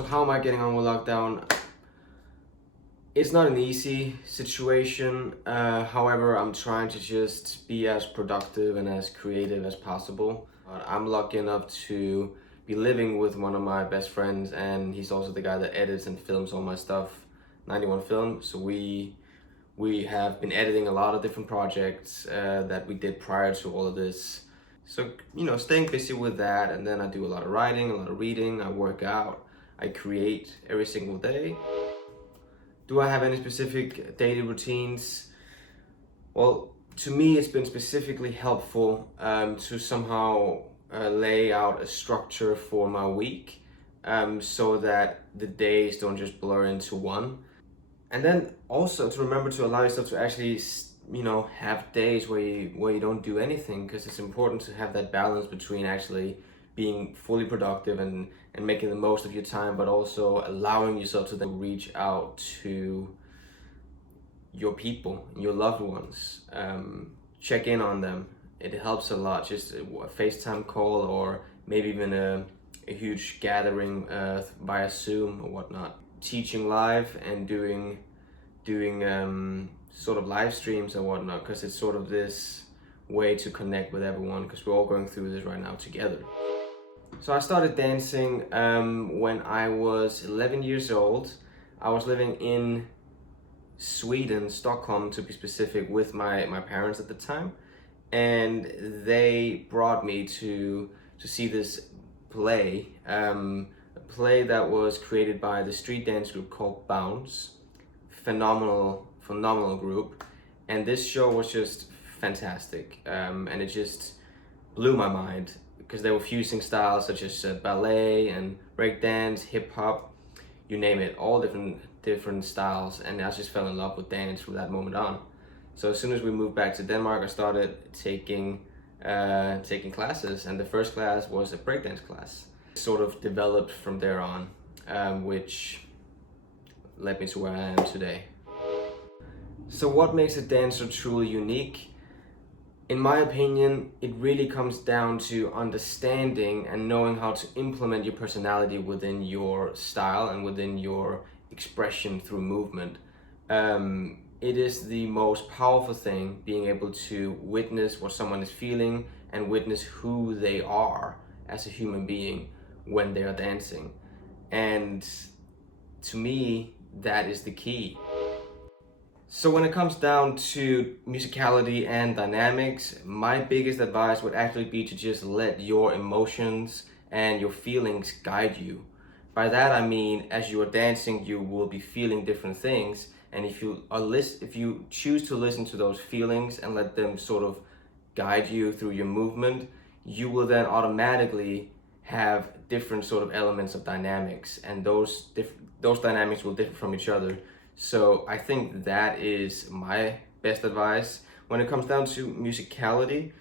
So how am I getting on with lockdown? It's not an easy situation. However, I'm trying to just be as productive and as creative as possible. I'm lucky enough to be living with one of my best friends, and he's also the guy that edits and films all my stuff, 91 Film. So we have been editing a lot of different projects that we did prior to all of this. So, staying busy with that, and then I do a lot of writing, a lot of reading, I work out, I create every single day. Do I have any specific daily routines? Well, to me, it's been specifically helpful to somehow lay out a structure for my week so that the days don't just blur into one. And then also to remember to allow yourself to actually, have days where you don't do anything, because it's important to have that balance between actually being fully productive and making the most of your time, but also allowing yourself to then reach out to your people, your loved ones, check in on them. It helps a lot, just a FaceTime call, or maybe even a huge gathering via Zoom or whatnot. Teaching live and doing sort of live streams and whatnot, because it's sort of this way to connect with everyone, because we're all going through this right now together. So I started dancing when I was 11 years old. I was living in Sweden, Stockholm to be specific, with my parents at the time, and they brought me to see this play, a play that was created by the street dance group called Bounce. Phenomenal group, and this show was just fantastic, and it just blew my mind, because they were fusing styles such as ballet and breakdance, hip hop, you name it, all different styles, and I just fell in love with dance from that moment on. So as soon as we moved back to Denmark, I started taking classes, and the first class was a breakdance class. Sort of developed from there on, which led me to where I am today. So what makes a dancer truly unique? In my opinion, it really comes down to understanding and knowing how to implement your personality within your style and within your expression through movement. It is the most powerful thing, being able to witness what someone is feeling and witness who they are as a human being when they are dancing. And to me, that is the key. So when it comes down to musicality and dynamics, my biggest advice would actually be to just let your emotions and your feelings guide you. By that I mean, as you are dancing, you will be feeling different things, and if you choose to listen to those feelings and let them sort of guide you through your movement, you will then automatically have different sort of elements of dynamics, and those dynamics will differ from each other. So I think that is my best advice. When it comes down to musicality,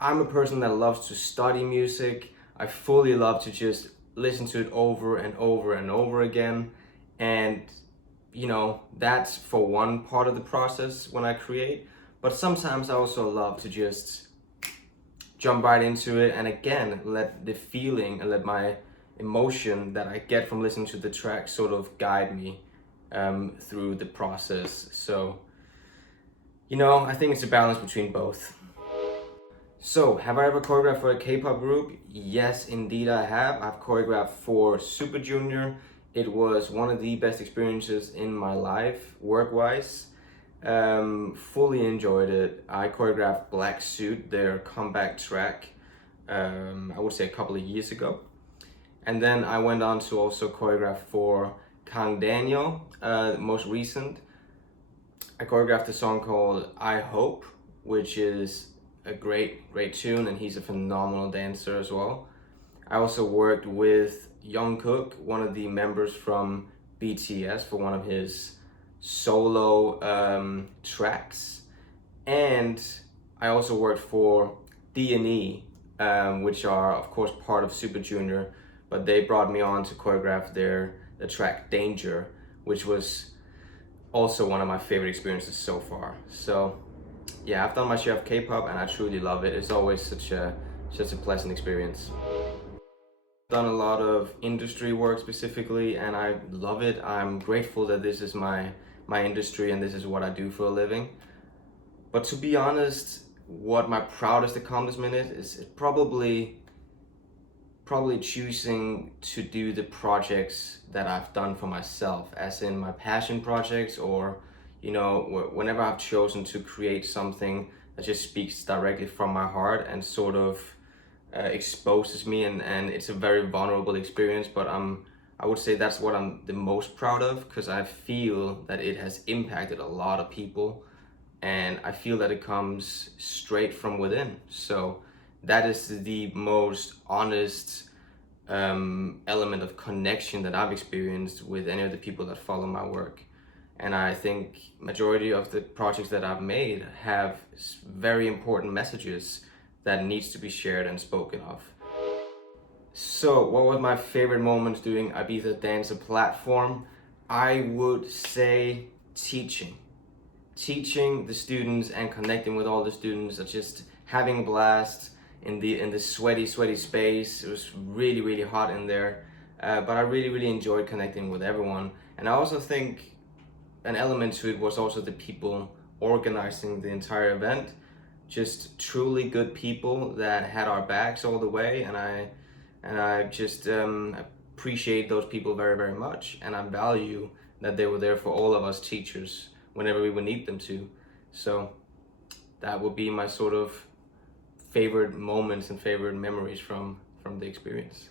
I'm a person that loves to study music. I fully love to just listen to it over and over and over again. And that's for one part of the process when I create. But sometimes I also love to just jump right into it, and again, let the feeling and let my emotion that I get from listening to the track sort of guide me through the process. So, I think it's a balance between both. So, have I ever choreographed for a K-pop group? Yes, indeed I have. I've choreographed for Super Junior. It was one of the best experiences in my life, work-wise. Fully enjoyed it. I choreographed Black Suit, their comeback track, I would say a couple of years ago. And then I went on to also choreograph for Kang Daniel, most recent. I choreographed a song called I Hope, which is a great tune, and he's a phenomenal dancer as well. I also worked with Jungkook, one of the members from BTS, for one of his solo tracks, and I also worked for D&E, which are of course part of Super Junior, but they brought me on to choreograph the track Danger, which was also one of my favorite experiences so far. So yeah, I've done my share of K-pop and I truly love it. It's always such a pleasant experience. Done a lot of industry work specifically, and I love it. I'm grateful that this is my industry and this is what I do for a living. But to be honest, what my proudest accomplishment is probably choosing to do the projects that I've done for myself, as in my passion projects, or whenever I've chosen to create something that just speaks directly from my heart and sort of exposes me, and it's a very vulnerable experience, but I would say that's what I'm the most proud of, because I feel that it has impacted a lot of people, and I feel that it comes straight from within. So that is the most honest element of connection that I've experienced with any of the people that follow my work. And I think majority of the projects that I've made have very important messages that needs to be shared and spoken of. So what was my favorite moment doing Ibiza Danza platform? I would say teaching the students and connecting with all the students, just having a blast in the sweaty space. It was really hot in there, but I really enjoyed connecting with everyone. And I also think an element to it was also the people organizing the entire event, just truly good people that had our backs all the way, and I just appreciate those people very much, and I value that they were there for all of us teachers whenever we would need them to. So that would be my sort of favorite moments and favorite memories from the experience.